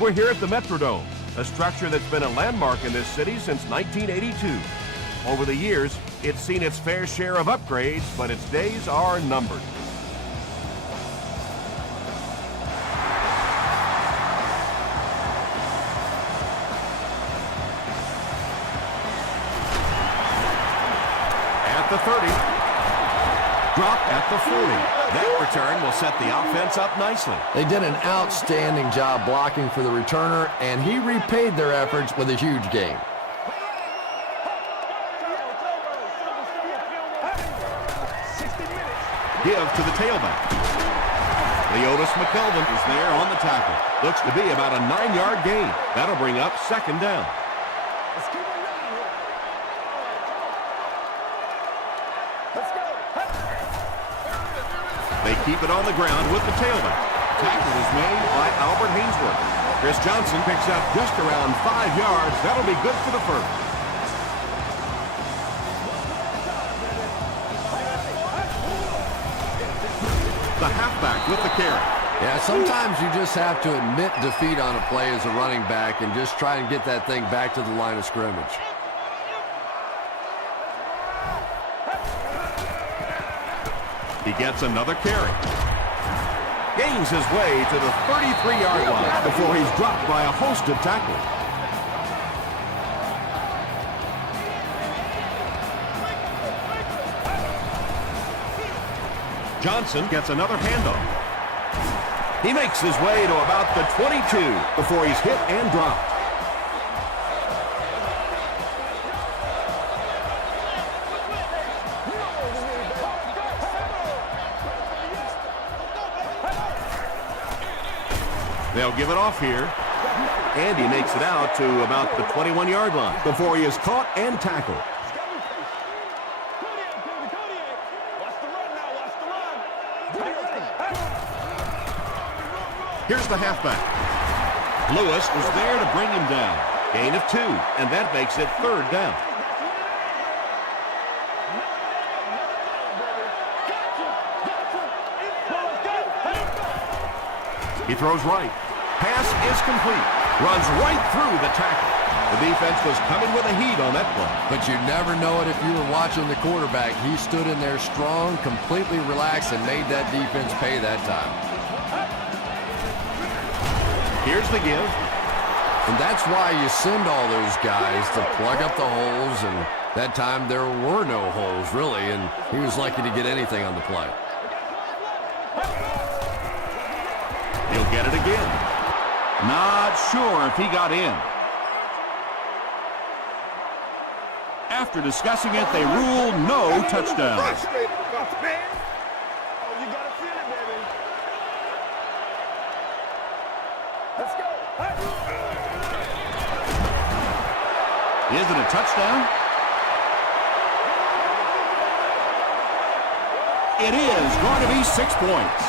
We're here at the Metrodome, a structure that's been a landmark in this city since 1982. Over the years, it's seen its fair share of upgrades, but its days are numbered. At the 30. Drop at the 40. That return will set the offense up nicely. They did an outstanding job blocking for the returner, and he repaid their efforts with a huge gain. Give to the tailback. Leotis McKelvin is there on the tackle. Looks to be about a 9-yard gain. That'll bring up second down. They keep it on the ground with the tailback. Tackle is made by Albert Hainsworth. Chris Johnson picks up just around 5 yards. That'll be good for the first. The halfback with the carry. Yeah, sometimes you just have to admit defeat on a play as a running back and just try and get that thing back to the line of scrimmage. He gets another carry. Gains his way to the 33-yard line before he's dropped by a host of tackles. Johnson gets another handoff. He makes his way to about the 22 before he's hit and dropped. They'll give it off here. And he makes it out to about the 21-yard line before he is caught and tackled. Here's the halfback. Lewis was there to bring him down. Gain of 2, and that makes it third down. He throws right. Pass is complete. Runs right through the tackle. The defense was coming with a heat on that play. But you never know it if you were watching the quarterback. He stood in there strong, completely relaxed, and made that defense pay that time. Here's the give. And that's why you send all those guys to plug up the holes, and that time there were no holes, really, and he was lucky to get anything on the play. He'll get it again. Not sure if he got in. After discussing it, they rule no touchdown. Is it a touchdown? It is going to be 6 points.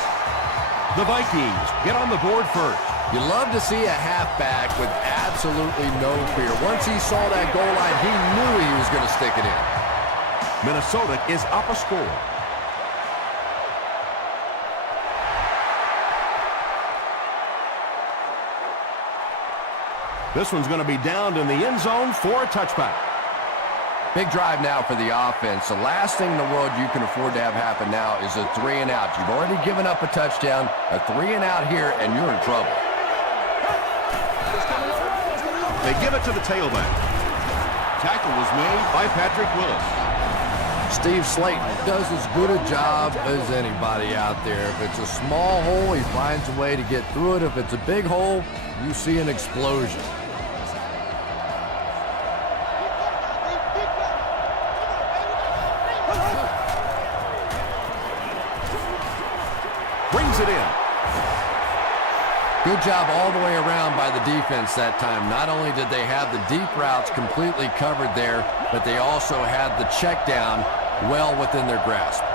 The Vikings get on the board first. You love to see a halfback with absolutely no fear. Once he saw that goal line, he knew he was going to stick it in. Minnesota is up a score. This one's going to be downed in the end zone for a touchback. Big drive now for the offense. The last thing in the world you can afford to have happen now is a 3-and-out. You've already given up a touchdown, a 3-and-out here, and you're in trouble. They give it to the tailback. Tackle was made by Patrick Willis. Steve Slayton does as good a job as anybody out there. If it's a small hole, he finds a way to get through it. If it's a big hole, you see an explosion. Brings it in. Good job all the way around by the defense that time. Not only did they have the deep routes completely covered there, but they also had the check down well within their grasp.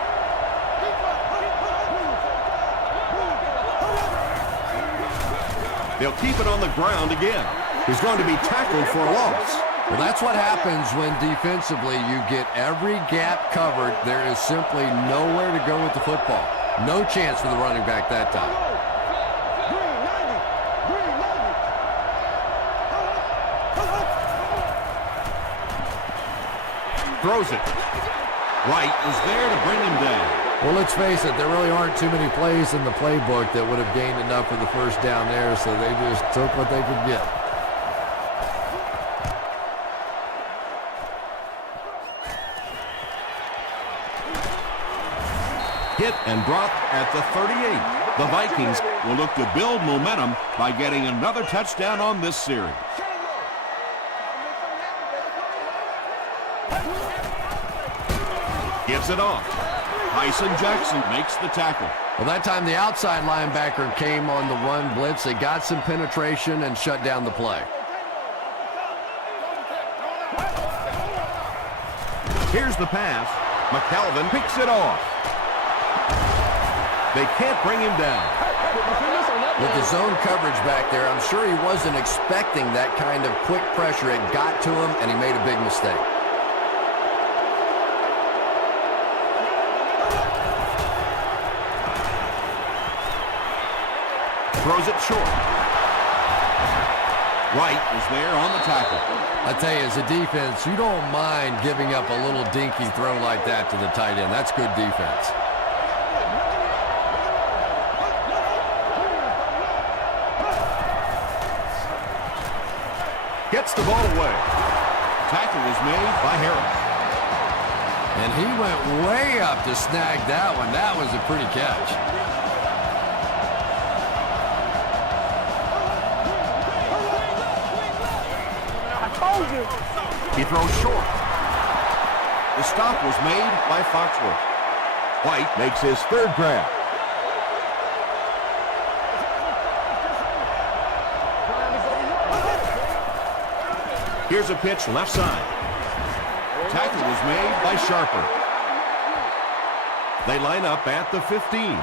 They'll keep it on the ground again. He's going to be tackled for a loss. Well, that's what happens when defensively you get every gap covered. There is simply nowhere to go with the football. No chance for the running back that time. Throws it. Wright was there to bring him down. Well, let's face it, there really aren't too many plays in the playbook that would have gained enough for the first down there, so they just took what they could get. Hit and dropped at the 38. The Vikings will look to build momentum by getting another touchdown on this series. Gives it off. Tyson Jackson makes the tackle. Well, that time the outside linebacker came on the run blitz. They got some penetration and shut down the play. Here's the pass. McKelvin picks it off. They can't bring him down. With the zone coverage back there, I'm sure he wasn't expecting that kind of quick pressure. It got to him, and he made a big mistake. Throws it short. Wright is there on the tackle. I tell you, as a defense, you don't mind giving up a little dinky throw like that to the tight end. That's good defense. Gets the ball away. Tackle was made by Harris. And he went way up to snag that one. That was a pretty catch. He throws short. The stop was made by Foxworth. White makes his third grab. Here's a pitch left side. Tackle was made by Sharper. They line up at the 15.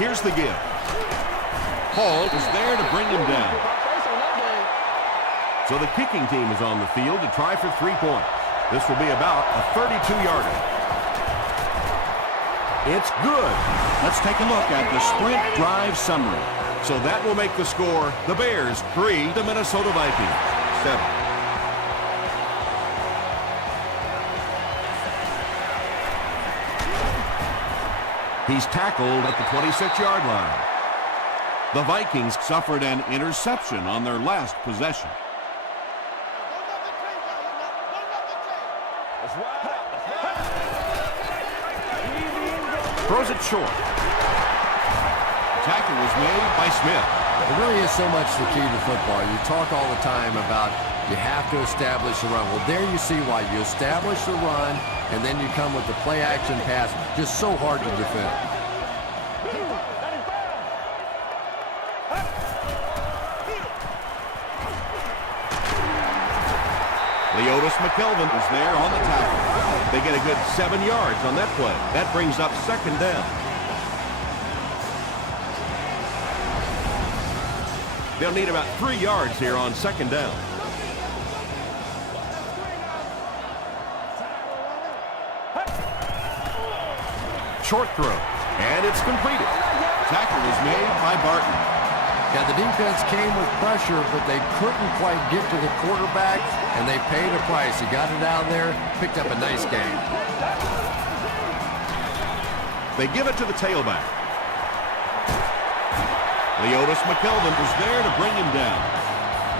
Here's the give. Hall is there to bring him down. So the kicking team is on the field to try for 3 points. This will be about a 32-yarder. It's good. Let's take a look at the sprint drive summary. So that will make the score the Bears 3, the Minnesota Vikings 7. He's tackled at the 26-yard line. The Vikings suffered an interception on their last possession. Throws it short. Tackle was made by Smith. It really is so much the key to football. You talk all the time about you have to establish the run. Well, there you see why. You establish the run, and then you come with the play-action pass. Just so hard to defend. Leotis McKelvin is there on the tackle. They get a good 7 yards on that play. That brings up second down. They'll need about 3 yards here on second down. Short throw, and it's completed. Tackle is made by Barton. Yeah, the defense came with pressure, but they couldn't quite get to the quarterback, and they paid a price. He got it out there, picked up a nice game. They give it to the tailback. Leotis McKelvin is there to bring him down.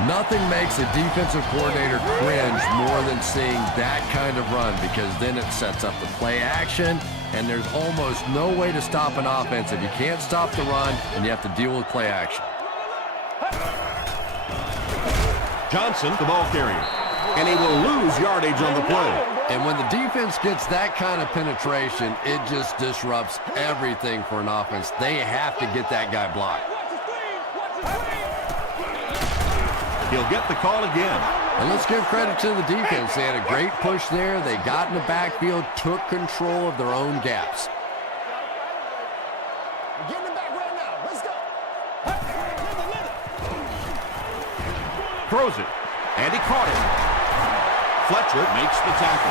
Nothing makes a defensive coordinator cringe more than seeing that kind of run, because then it sets up the play action, and there's almost no way to stop an offense if you can't stop the run and you have to deal with play action. Johnson, the ball carrier, and he will lose yardage on the play. And when the defense gets that kind of penetration, it just disrupts everything for an offense. They have to get that guy blocked. He'll get the call again. And let's give credit to the defense. They had a great push there. They got in the backfield, took control of their own gaps. We're getting it back right now. Let's go. Throws it, and he caught it. Fletcher makes the tackle.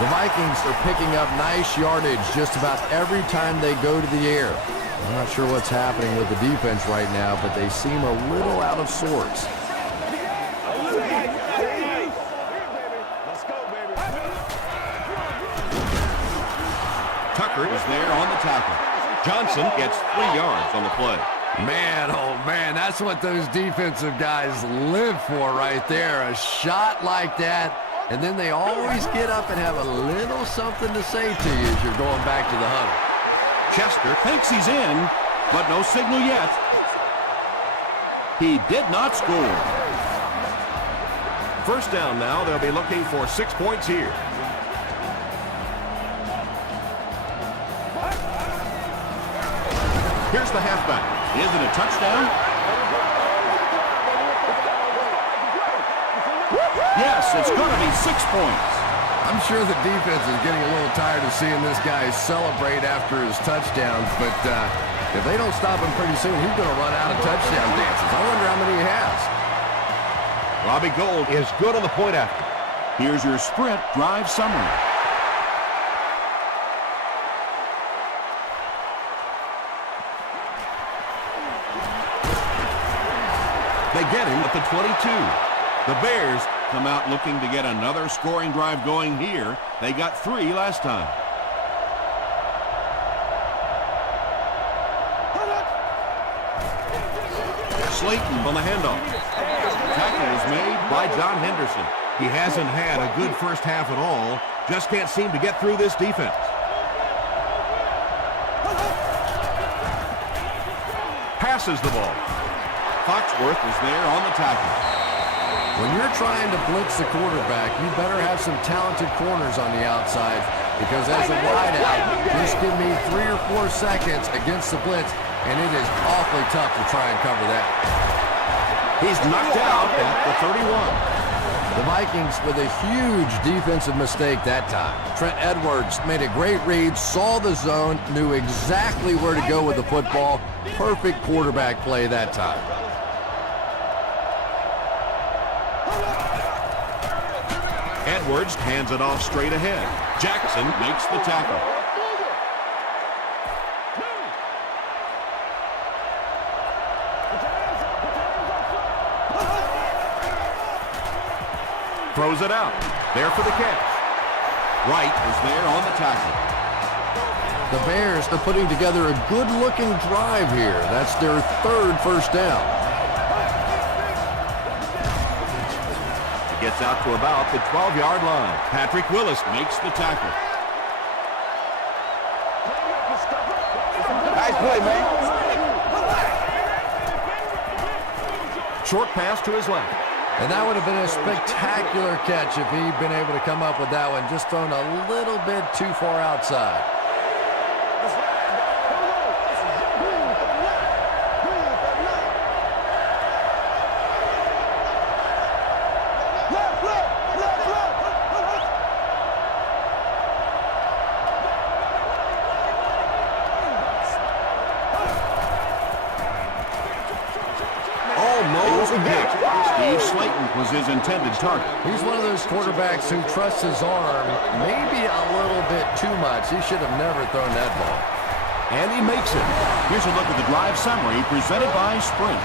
The Vikings are picking up nice yardage just about every time they go to the air. I'm not sure what's happening with the defense right now, but they seem a little out of sorts. Tucker is there on the tackle. Johnson gets 3 yards on the play. Man, oh man, that's what those defensive guys live for right there. A shot like that, and then they always get up and have a little something to say to you as you're going back to the huddle. Chester thinks he's in, but no signal yet. He did not score. First down now. They'll be looking for 6 points here. Here's the halfback. Is it a touchdown? Yes, it's going to be 6 points. I'm sure the defense is getting a little tired of seeing this guy celebrate after his touchdowns, but if they don't stop him pretty soon, he's going to run out of touchdown dances. I wonder how many he has. Robbie Gould is good on the point after. Here's your sprint drive summary. They get him at the 22. The Bears come out looking to get another scoring drive going here. They got 3 last time. Slayton on the handoff. Tackle is made by John Henderson. He hasn't had a good first half at all. Just can't seem to get through this defense. Passes the ball. Foxworth is there on the tackle. When you're trying to blitz the quarterback, you better have some talented corners on the outside, because as a wideout, just give me 3 or 4 seconds against the blitz, and it is awfully tough to try and cover that. He's knocked out at the 31. The Vikings with a huge defensive mistake that time. Trent Edwards made a great read, saw the zone, knew exactly where to go with the football. Perfect quarterback play that time. Edwards hands it off straight ahead. Jackson makes the tackle. Throws it out. There for the catch. Wright is there on the tackle. The Bears are putting together a good-looking drive here. That's their 3rd first down. Gets out to about the 12-yard line. Patrick Willis makes the tackle. Nice play, man. Short pass to his left. And that would have been a spectacular catch if he'd been able to come up with that one, just thrown a little bit too far outside. Steve Slayton was his intended target. He's one of those quarterbacks who trusts his arm maybe a little bit too much. He should have never thrown that ball. And he makes it. Here's a look at the drive summary presented by Sprint.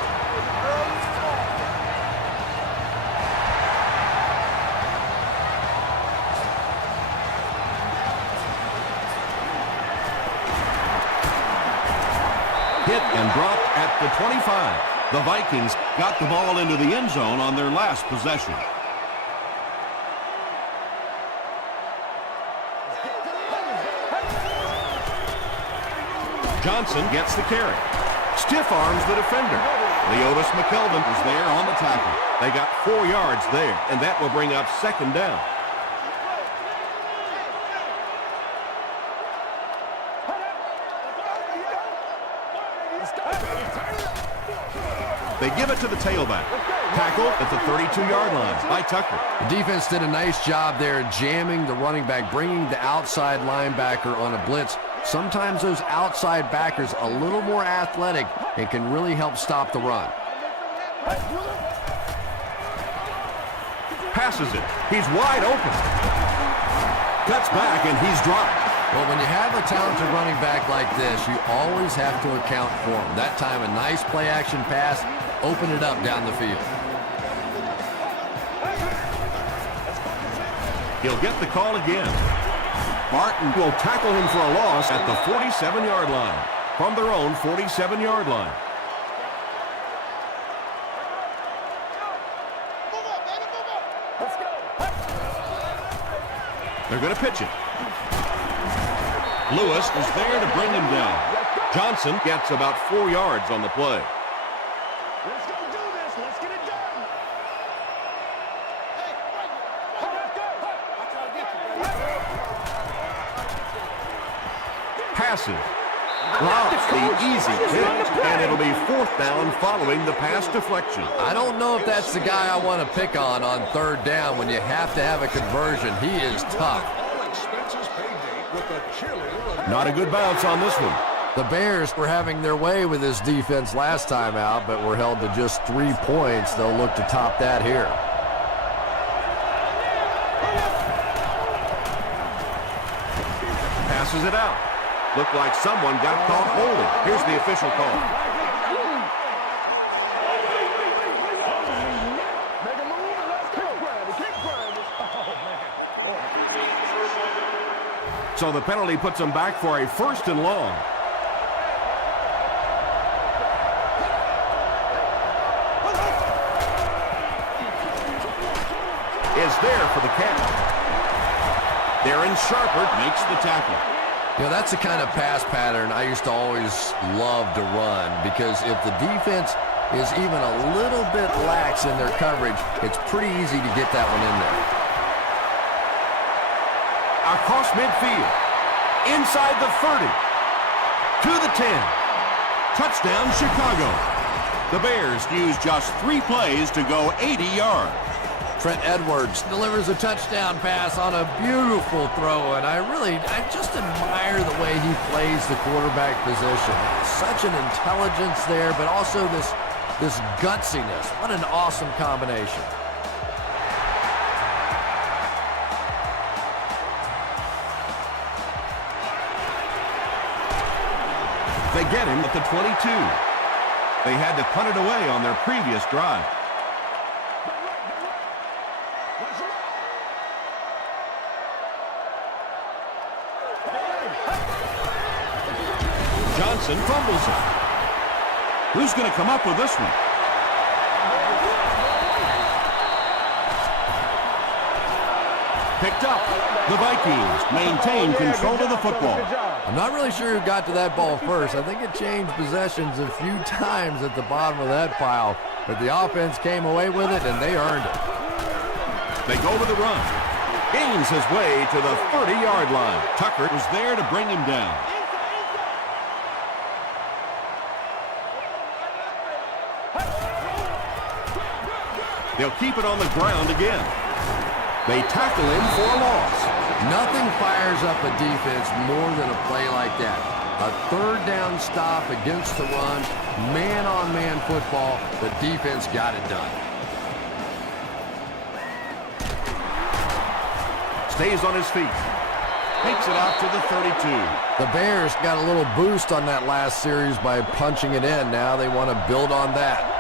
Hit and dropped at the 25. The Vikings got the ball into the end zone on their last possession. Johnson gets the carry. Stiff arms the defender. Leotis McKelvin is there on the tackle. They got 4 yards there, and that will bring up 2nd down. They give it to the tailback. Tackle at the 32-yard line by Tucker. The defense did a nice job there jamming the running back, bringing the outside linebacker on a blitz. Sometimes those outside backers a little more athletic and can really help stop the run. Passes it. He's wide open. cuts back, and he's dropped. Well, when you have a talented running back like this, you always have to account for him. That time, a nice play-action pass opened it up down the field. He'll get the call again. Martin will tackle him for a loss at the 47-yard line. From their own 47-yard line. They're going to pitch it. Lewis is there to bring him down. Johnson gets about 4 yards on the play. Let's go do this. Let's get it done. Passes. Drops the easy pitch, and it'll be 4th down following the pass deflection. I don't know if that's the guy I want to pick on 3rd down when you have to have a conversion. He is tough. Not a good bounce on this one. The Bears were having their way with this defense last time out, but were held to just 3 points. They'll look to top that here. Passes it out. Looked like someone got caught holding. Here's the official call. Make a move and let's keep grinding. Keep grinding. So the penalty puts them back for a 1st and long. Is there for the catch. Darren Sharper makes the tackle. You know, that's the kind of pass pattern I used to always love to run, because if the defense is even a little bit lax in their coverage, it's pretty easy to get that one in there. Across midfield. Inside the 30. To the 10. Touchdown, Chicago. The Bears use just 3 plays to go 80 yards. Trent Edwards delivers a touchdown pass on a beautiful throw, and I just admire the way he plays the quarterback position. Such an intelligence there, but also this gutsiness. What an awesome combination. They get him at the 22. They had to punt it away on their previous drive. Johnson fumbles it. Who's going to come up with this one? Picked up. The Vikings maintain control of the football. I'm not really sure who got to that ball first. I think it changed possessions a few times at the bottom of that pile, but the offense came away with it, and they earned it. They go with the run. Gains his way to the 30-yard line. Tucker was there to bring him down. They'll keep it on the ground again. They tackle him for a loss. Nothing fires up a defense more than a play like that. A 3rd down stop against the run, man-on-man football. The defense got it done. Stays on his feet. Takes it out to the 32. The Bears got a little boost on that last series by punching it in. Now they want to build on that.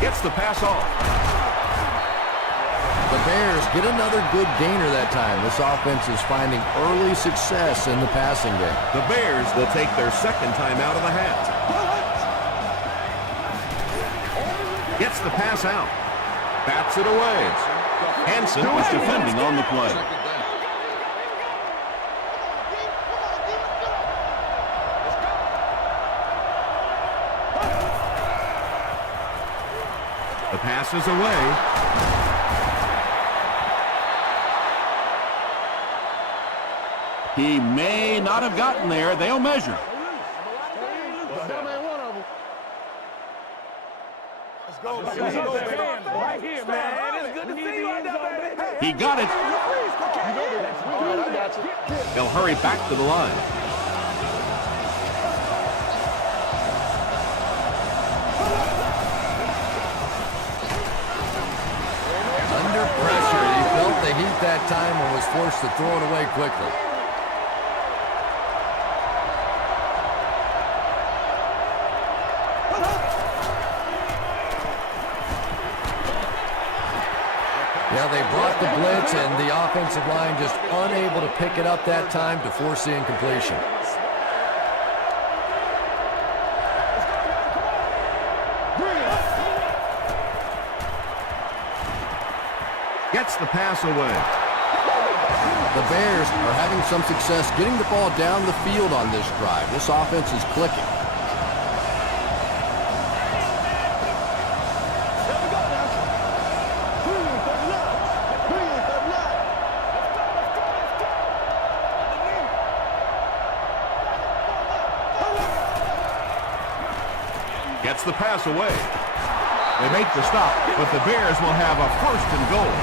Gets the pass off. The Bears get another good gainer that time. This offense is finding early success in the passing game. The Bears will take their 2nd time out of the half. Gets the pass out. Bats it away. Hansen was defending on the play. The pass is away. He may not have gotten there. They'll measure. Right here, man. It's good to see you right there, baby. He got it. They'll hurry back to the line. that time and was forced to throw it away quickly. Yeah, they brought the blitz, and the offensive line just unable to pick it up that time to force the incompletion. Gets the pass away. The Bears are having some success getting the ball down the field on this drive. This offense is clicking. Gets the pass away. They make the stop, but the Bears will have a 1st and goal.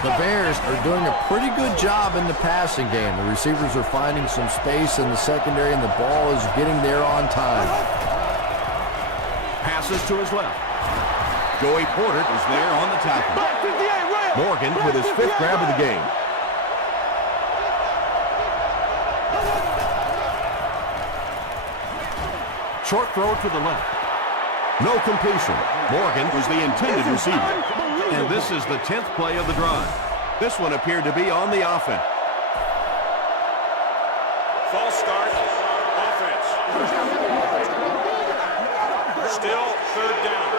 The Bears are doing a pretty good job in the passing game. The receivers are finding some space in the secondary, and the ball is getting there on time. Passes to his left. Joey Porter is there on the tackle. Morgan with his 5th grab of the game. Short throw to the left. No completion. Morgan was the intended receiver. And this is the 10th play of the drive. This one appeared to be on the offense. False start, offense. Still 3rd down.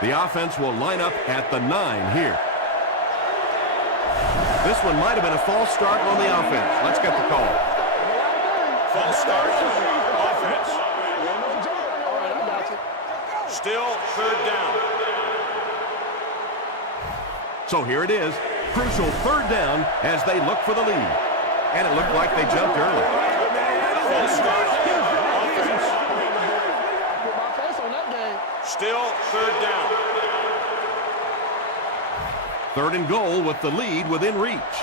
The offense will line up at the 9 here. This one might have been a false start on the offense. Let's get the call. False start, offense. Still 3rd down. So here it is. Crucial 3rd down as they look for the lead. And it looked like they jumped early. False start, offense. Still 3rd down. 3rd and goal with the lead within reach.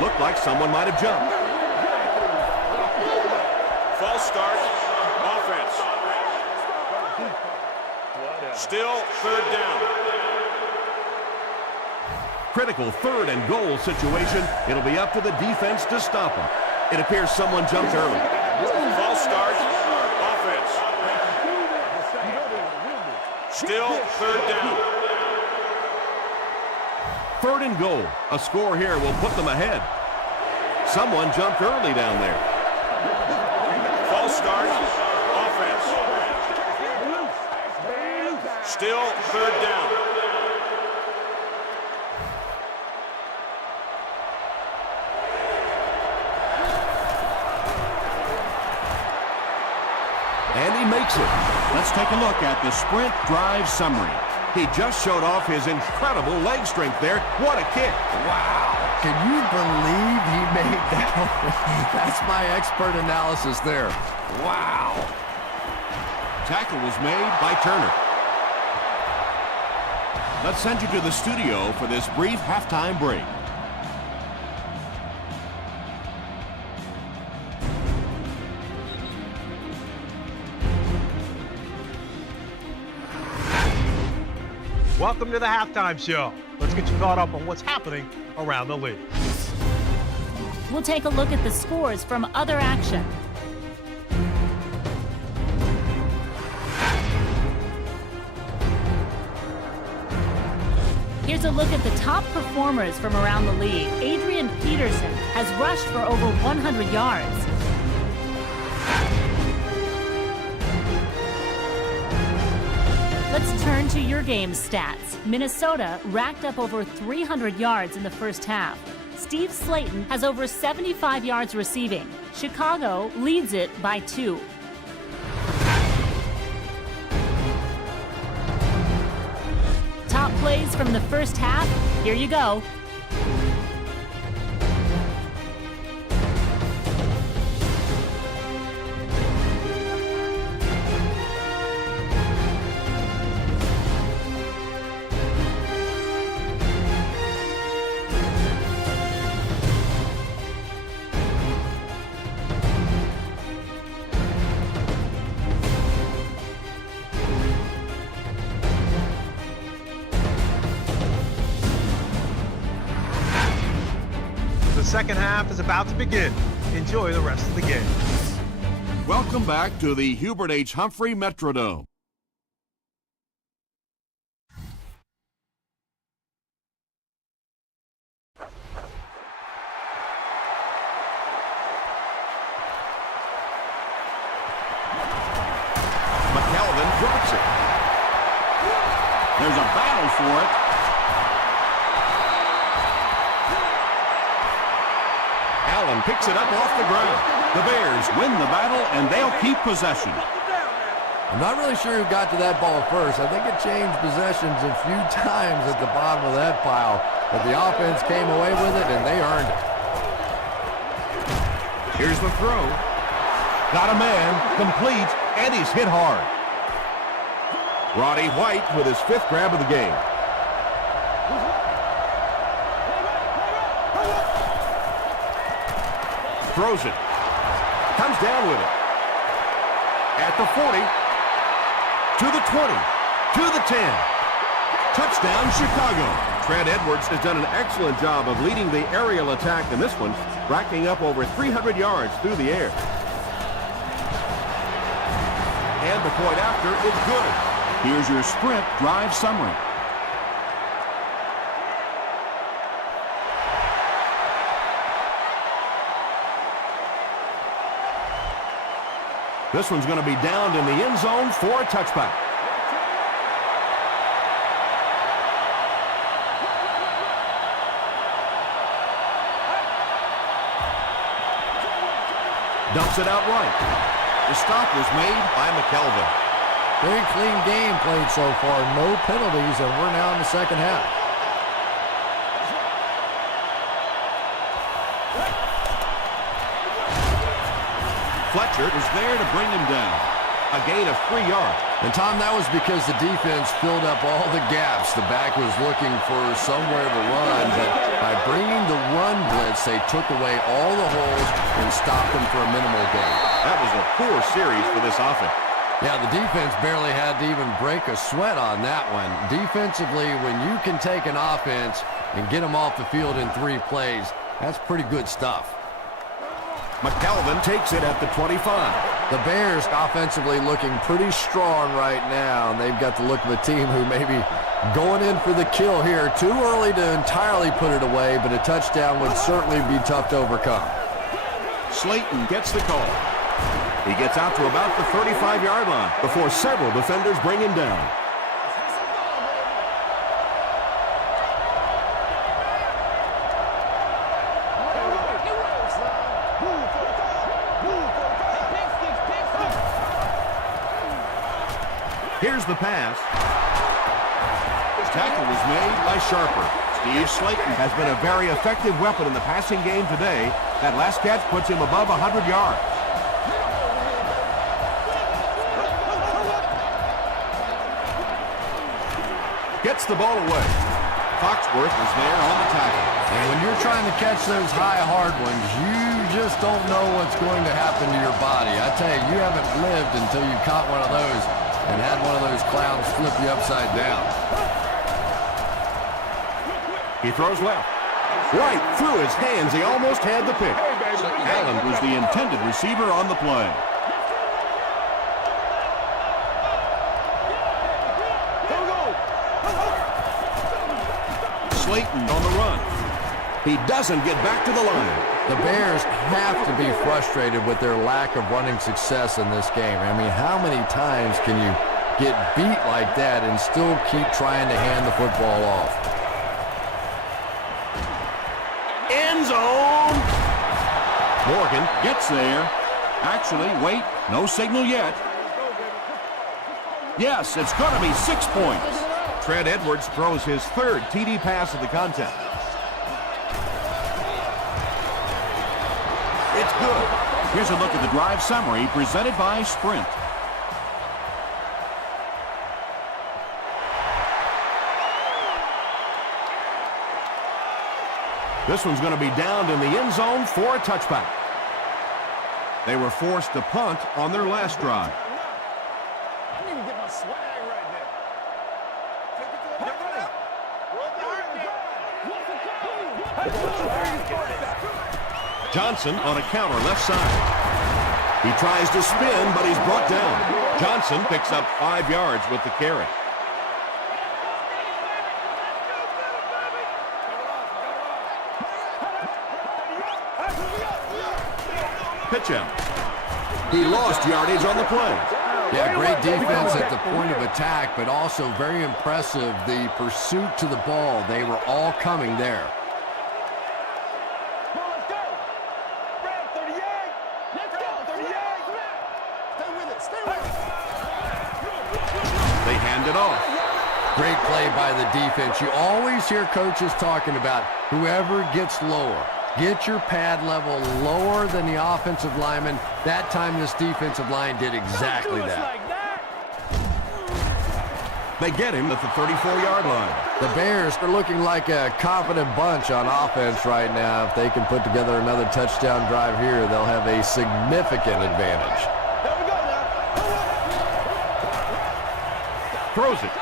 Looked like someone might have jumped. False start, offense. Still 3rd down. Critical 3rd and goal situation. It'll be up to the defense to stop them. It appears someone jumped early. False start, offense. Still 3rd down. 3rd and goal. A score here will put them ahead. Someone jumped early down there. False start, offense. Still 3rd down. And he makes it. Let's take a look at the sprint drive summary. He just showed off his incredible leg strength there. What a kick. Wow. Can you believe he made that one? That's my expert analysis there. Wow. Tackle was made by Turner. Let's send you to the studio for this brief halftime break. Welcome to the halftime show. Let's get you caught up on what's happening around the league. We'll take a look at the scores from other action. Here's a look at the top performers from around the league. Adrian Peterson has rushed for over 100 yards. Let's turn to your game stats. Minnesota racked up over 300 yards in the first half. Steve Slayton has over 75 yards receiving. Chicago leads it by 2. Top plays from the first half. Here you go. second half is about to begin. Enjoy the rest of the game. Welcome back to the Hubert H. Humphrey Metrodome. McKelvin drops it. There's a battle for it. Allen picks it up off the ground. The Bears win the battle, and they'll keep possession. I'm not really sure who got to that ball first. I think it changed possessions a few times at the bottom of that pile, but the offense came away with it, and they earned it. Here's the throw. Got a man, complete, and he's hit hard. Roddy White with his 5th grab of the game. Throws it. Comes down with it. At the 40. To the 20. To the 10. Touchdown, Chicago. Trent Edwards has done an excellent job of leading the aerial attack in this one, racking up over 300 yards through the air. And the point after is good. Here's your sprint drive summary. This one's going to be downed in the end zone for a touchback. Dumps it out right. The stop was made by McKelvin. Very clean game played so far. No penalties, and we're now in the second half. Fletcher is there to bring him down. A gain of 3 yards. And, Tom, that was because the defense filled up all the gaps. The back was looking for somewhere to run, but by bringing the run blitz, they took away all the holes and stopped them for a minimal gain. That was a poor series for this offense. Yeah, the defense barely had to even break a sweat on that one. Defensively, when you can take an offense and get them off the field in 3 plays, that's pretty good stuff. McKelvin takes it at the 25. The Bears offensively looking pretty strong right now, and they've got the look of a team who may be going in for the kill here. Too early to entirely put it away, but a touchdown would certainly be tough to overcome. Slayton gets the call. He gets out to about the 35-yard line before several defenders bring him down. Here's the pass. Tackle was made by Sharper. Steve Slayton has been a very effective weapon in the passing game today. That last catch puts him above 100 yards. Gets the ball away. Foxworth is there on the tackle. And when you're trying to catch those high, hard ones, you just don't know what's going to happen to your body. I tell you, you haven't lived until you caught one of those and had one of those clowns flip you upside down. He throws left. Right through his hands. He almost had the pick. Allen was the intended receiver on the play. Slayton on the run. He doesn't get back to the line. The Bears have to be frustrated with their lack of running success in this game. I mean, how many times can you get beat like that and still keep trying to hand the football off? End zone. Morgan gets there. Actually, wait, no signal yet. Yes, it's going to be 6 points. Trent Edwards throws his 3rd TD pass of the contest. It's good. Here's a look at the drive summary presented by Sprint. This one's going to be downed in the end zone for a touchback. They were forced to punt on their last drive. I need to get my swag right there. Take it to the Johnson on a counter left side. He tries to spin, but he's brought down. Johnson picks up 5 yards with the carry. Pitch out. He lost yardage on the play. Yeah, great defense at the point of attack, but also very impressive, the pursuit to the ball. They were all coming there. They hand it off. Great play by the defense. You always hear coaches talking about whoever gets lower. Get your pad level lower than the offensive lineman. That time this defensive line did exactly that. They get him at the 34-yard line. The Bears are looking like a confident bunch on offense right now. If they can put together another touchdown drive here, they'll have a significant advantage. Throws it.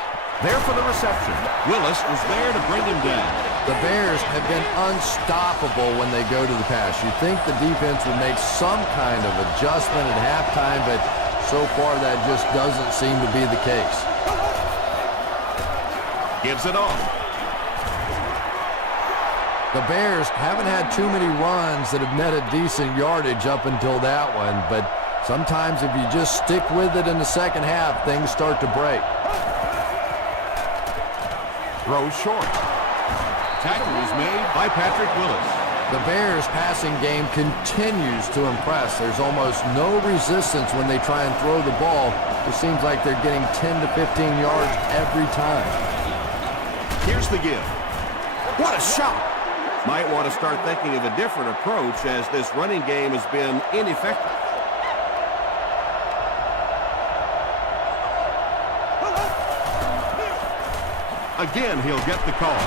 There for the reception. Willis was there to bring him down. The Bears have been unstoppable when they go to the pass. You'd think the defense would make some kind of adjustment at halftime, but so far that just doesn't seem to be the case. Gives it off. The Bears haven't had too many runs that have netted decent yardage up until that one, but sometimes if you just stick with it in the second half, things start to break. Throws short. Tackle is made by Patrick Willis. The Bears' passing game continues to impress. There's almost no resistance when they try and throw the ball. It seems like they're getting 10 to 15 yards every time. Here's the give. What a shot! Might want to start thinking of a different approach as this running game has been ineffective. Again, he'll get the call.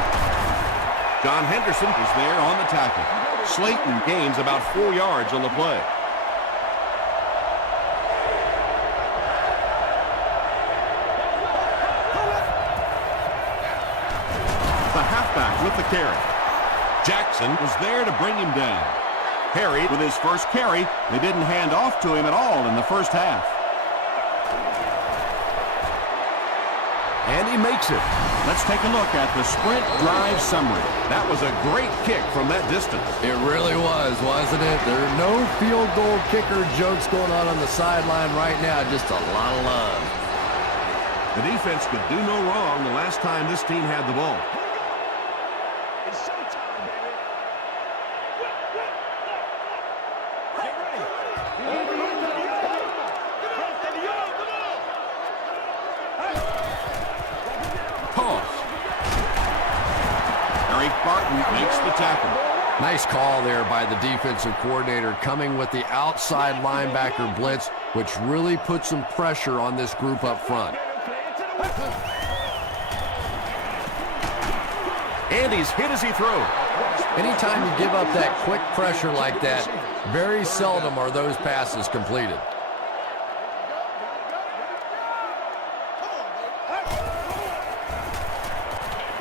John Henderson is there on the tackle. Slayton gains about 4 yards on the play. The halfback with the carry. Jackson was there to bring him down. Harry with his first carry. They didn't hand off to him at all in the first half. And he makes it. Let's take a look at the sprint drive summary. That was a great kick from that distance. It really was, wasn't it? There are no field goal kicker jokes going on the sideline right now. Just a lot of love. The defense could do no wrong the last time this team had the ball. It's showtime, baby. Get ready. Pause. Eric Barton makes the tackle. Nice call there by the defensive coordinator, coming with the outside linebacker blitz, which really put some pressure on this group up front. And he's hit as he throws. Anytime you give up that quick pressure like that, very seldom are those passes completed.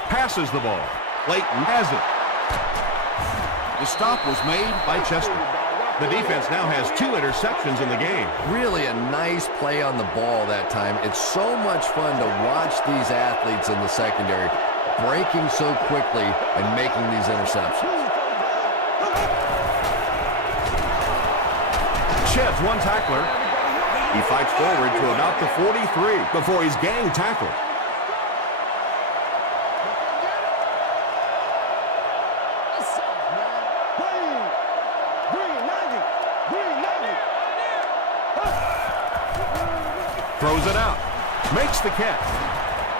Passes the ball. Clayton has it. The stop was made by Chester. The defense now has 2 interceptions in the game. Really a nice play on the ball that time. It's so much fun to watch these athletes in the secondary breaking so quickly and making these interceptions. Sheds one tackler. He fights forward to about the 43 before he's gang tackled. Throws it out. Makes the catch.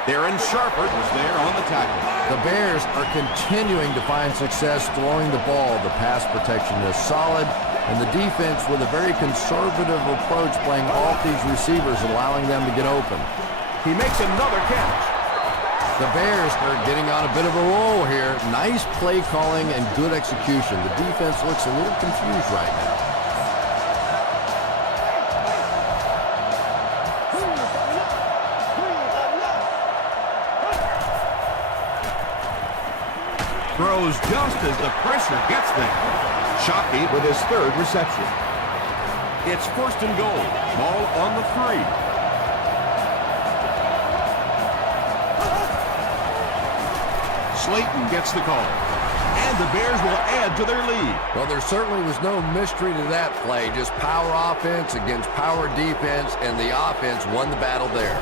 Darren Sharper was there on the tackle. The Bears are continuing to find success throwing the ball. The pass protection is solid, and the defense with a very conservative approach playing off these receivers, allowing them to get open. He makes another catch. The Bears are getting on a bit of a roll here. Nice play calling and good execution. The defense looks a little confused right now. Throws just as the pressure gets there. Shockey with his third reception. It's first and goal. Ball on the 3. Slayton gets the call. And the Bears will add to their lead. Well, there certainly was no mystery to that play. Just power offense against power defense, and the offense won the battle there.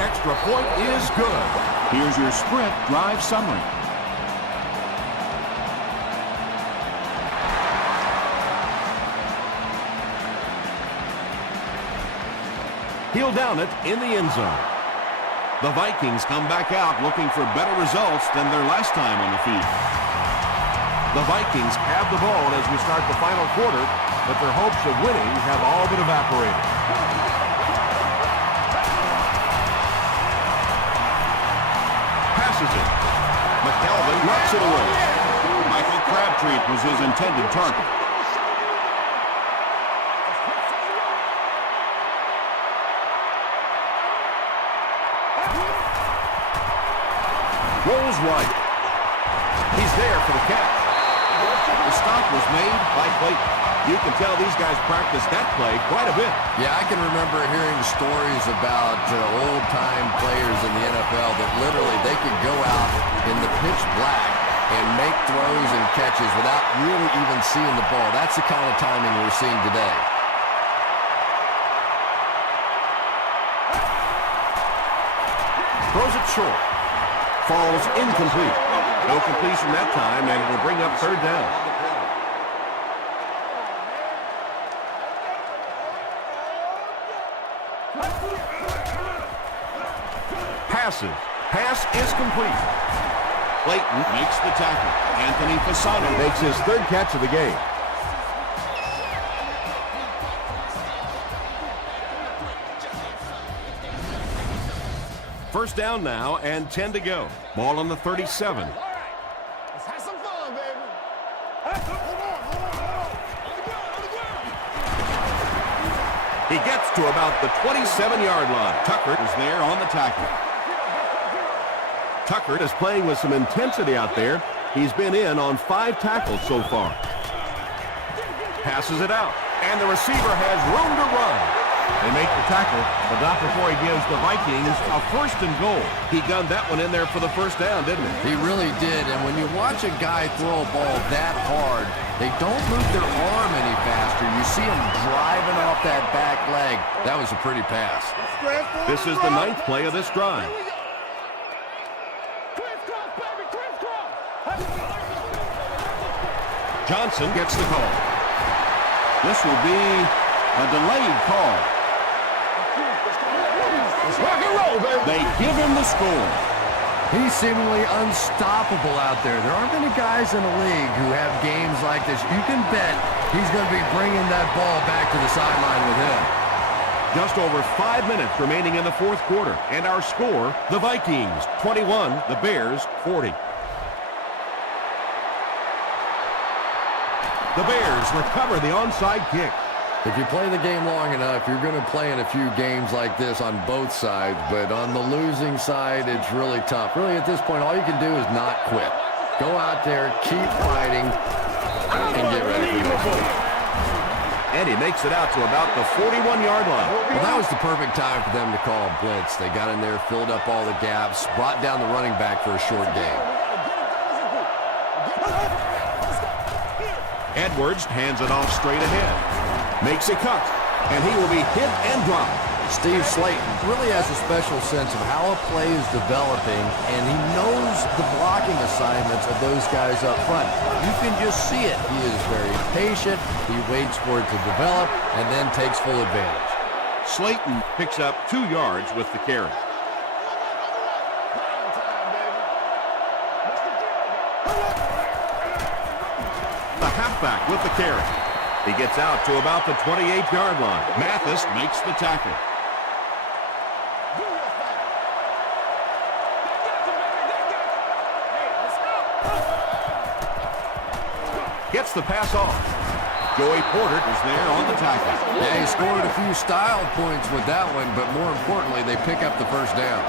Extra point is good. Here's your sprint drive summary. He'll down it in the end zone. The Vikings come back out looking for better results than their last time on the field. The Vikings have the ball as we start the final quarter, but their hopes of winning have all but evaporated. Passes it. McKelvin knocks it away. Michael Crabtree was his intended target. Rolls right. He's there for the catch. The stop was made by Clayton. You can tell these guys practice that play quite a bit. Yeah, I can remember hearing stories about old-time players in the NFL that literally they could go out in the pitch black and make throws and catches without really even seeing the ball. That's the kind of timing we're seeing today. Throws it short. Falls incomplete. No completion that time, and it'll bring up third down. Passes. Pass is complete. Clayton makes the tackle. Anthony Fasano makes his third catch of the game. First down now and 10 to go. Ball on the 37. Let's have some fun, baby. He gets to about the 27-yard line. Tucker is there on the tackle. Tucker is playing with some intensity out there. He's been in on 5 tackles so far. Passes it out, and the receiver has room to run. They make the tackle, but not before he gives the Vikings a first and goal. He gunned that one in there for the first down, didn't he? He really did, and when you watch a guy throw a ball that hard, they don't move their arm any faster. You see him driving off that back leg. That was a pretty pass. This is the 9th play of this drive. Johnson gets the call. This will be a delayed call. Rock and roll, baby. They give him the score. He's seemingly unstoppable out there. There aren't many guys in the league who have games like this. You can bet he's going to be bringing that ball back to the sideline with him. Just over 5 minutes remaining in the fourth quarter. And our score, the Vikings 21, the Bears 40. The Bears recover the onside kick. If you play the game long enough, you're going to play in a few games like this on both sides. But on the losing side, it's really tough. Really, at this point, all you can do is not quit. Go out there, keep fighting, and get ready for this one. And he makes it out to about the 41-yard line. Well, that was the perfect time for them to call a blitz. They got in there, filled up all the gaps, brought down the running back for a short gain. Edwards hands it off straight ahead. Makes a cut, and he will be hit and dropped. Steve Slayton really has a special sense of how a play is developing, and he knows the blocking assignments of those guys up front. You can just see it. He is very patient. He waits for it to develop and then takes full advantage. Slayton picks up 2 yards with the carry. The halfback with the carry. He gets out to about the 28-yard line. Mathis makes the tackle. Gets the pass off. Joey Porter is there on the tackle. Yeah, he scored a few style points with that one, but more importantly, they pick up the first down.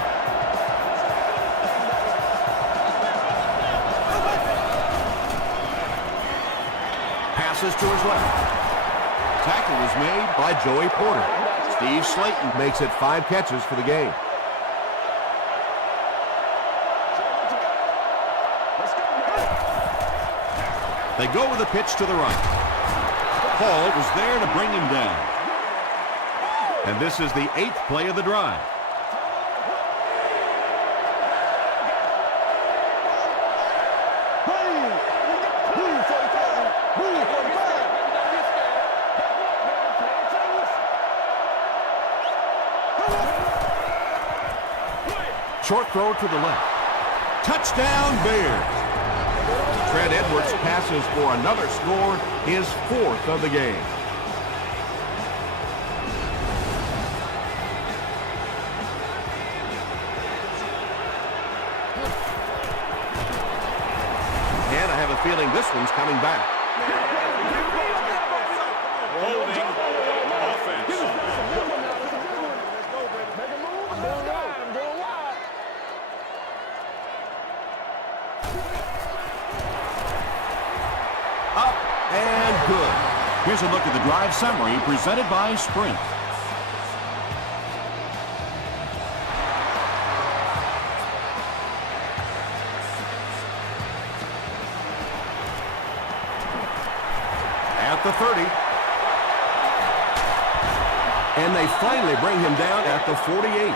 passes to his left. Tackle was made by Joey Porter. Steve Slayton makes it 5 catches for the game. They go with a pitch to the right. Hall was there to bring him down. And this is the 8th play of the drive. Short throw to the left. Touchdown, Bears. Trent Edwards passes for another score, his 4th of the game. And I have a feeling this one's coming back. Holding offense. Up and good. Here's a look at the drive summary presented by Sprint. At the 30. And they finally bring him down at the 48.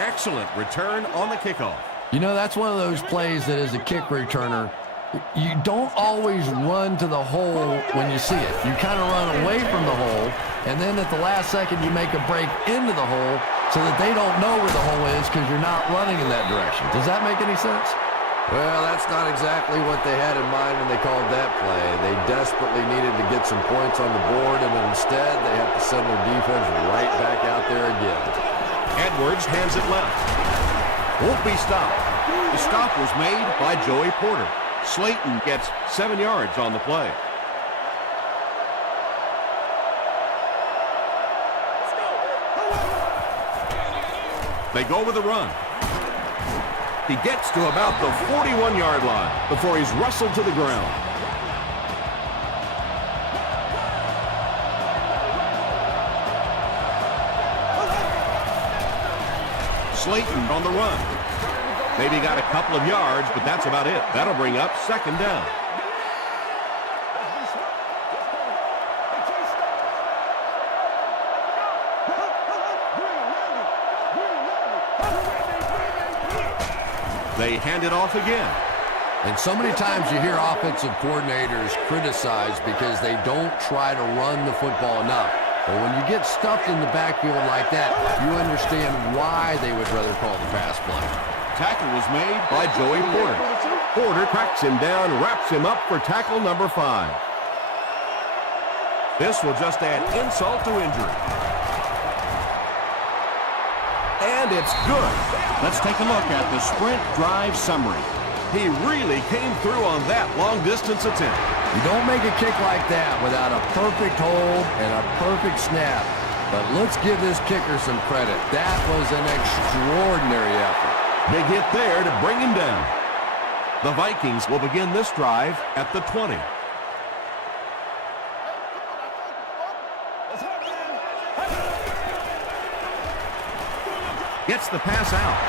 Excellent return on the kickoff. You know, that's one of those plays that as a kick returner, you don't always run to the hole when you see it. You kind of run away from the hole, and then at the last second you make a break into the hole so that they don't know where the hole is because you're not running in that direction. Does that make any sense? Well, that's not exactly what they had in mind when they called that play. They desperately needed to get some points on the board, and instead they have to send their defense right back out there again. Edwards hands it left. Won't be stopped. The stop was made by Joey Porter. Slayton gets 7 yards on the play. They go with a run. He gets to about the 41-yard line before he's wrestled to the ground. Slayton on the run. Maybe got a couple of yards, but that's about it. That'll bring up 2nd down. They hand it off again. And so many times you hear offensive coordinators criticized because they don't try to run the football enough. But when you get stuffed in the backfield like that, you understand why they would rather call the pass play. Tackle was made by Joey Porter. Porter cracks him down, wraps him up for tackle number 5. This will just add insult to injury. And it's good. Let's take a look at the Sprint drive summary. He really came through on that long-distance attempt. You don't make a kick like that without a perfect hold and a perfect snap. But let's give this kicker some credit. That was an extraordinary effort. Big hit there to bring him down. The Vikings will begin this drive at the 20. Gets the pass out.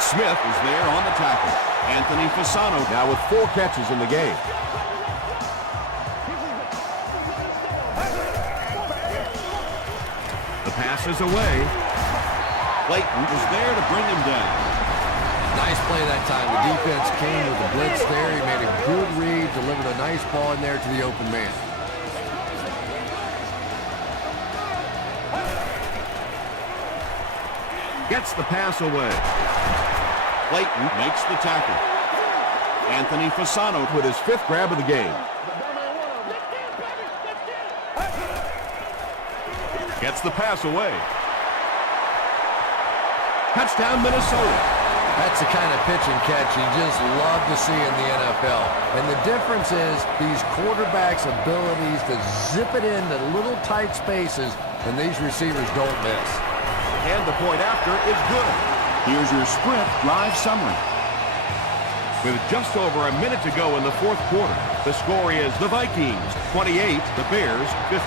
Smith is there on the tackle. Anthony Fasano now with 4 catches in the game. The pass is away. Clayton is there to bring him down. Nice play that time. The defense came with the blitz there. He made a good read, delivered a nice ball in there to the open man. Gets the pass away. Clayton makes the tackle. Anthony Fasano with his 5th grab of the game. Gets the pass away. Touchdown, Minnesota. That's the kind of pitch and catch you just love to see in the NFL. And the difference is these quarterbacks' abilities to zip it into little tight spaces, and these receivers don't miss. And the point after is good. Here's your Sprint drive summary. With just over a minute to go in the fourth quarter, the score is the Vikings 28, the Bears 50.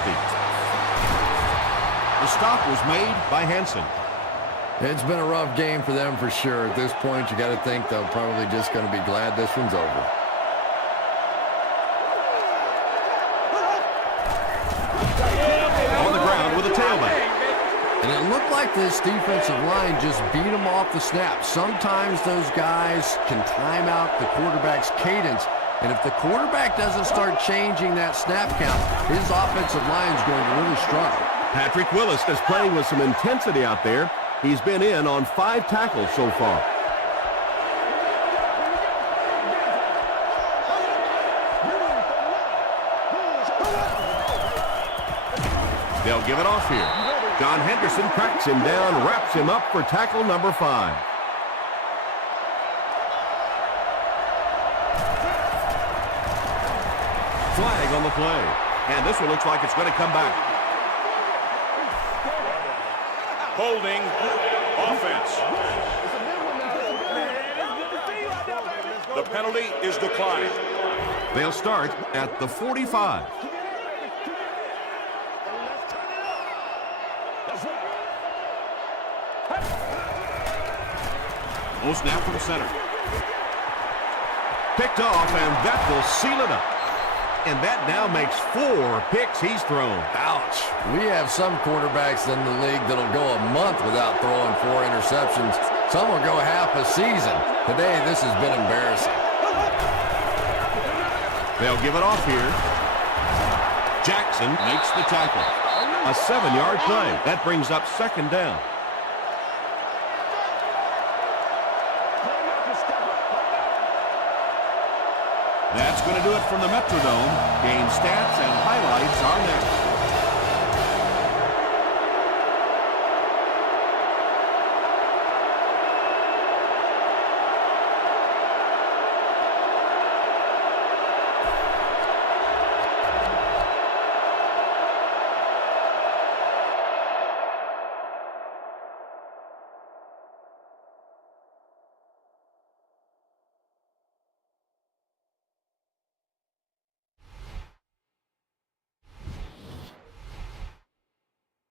The stop was made by Hansen. It's been a rough game for them for sure. At this point, you got to think they're probably just going to be glad this one's over. On the ground with a tailback. And it looked like this defensive line just beat them off the snap. Sometimes those guys can time out the quarterback's cadence. And if the quarterback doesn't start changing that snap count, his offensive line is going to really struggle. Patrick Willis is playing with some intensity out there. He's been in on 5 tackles so far. They'll give it off here. John Henderson cracks him down, wraps him up for tackle number 5. Flag on the play. And this one looks like it's going to come back. Holding offense. The penalty is declined. They'll start at the 45. Oh, snap from center. Picked off, and that will seal it up. And that now makes 4 picks he's thrown. Ouch. We have some quarterbacks in the league that'll go a month without throwing 4 interceptions. Some will go half a season. Today, this has been embarrassing. They'll give it off here. Jackson makes the tackle. A 7-yard play. That brings up 2nd down. That's going to do it from the Metrodome. Game stats and highlights are next.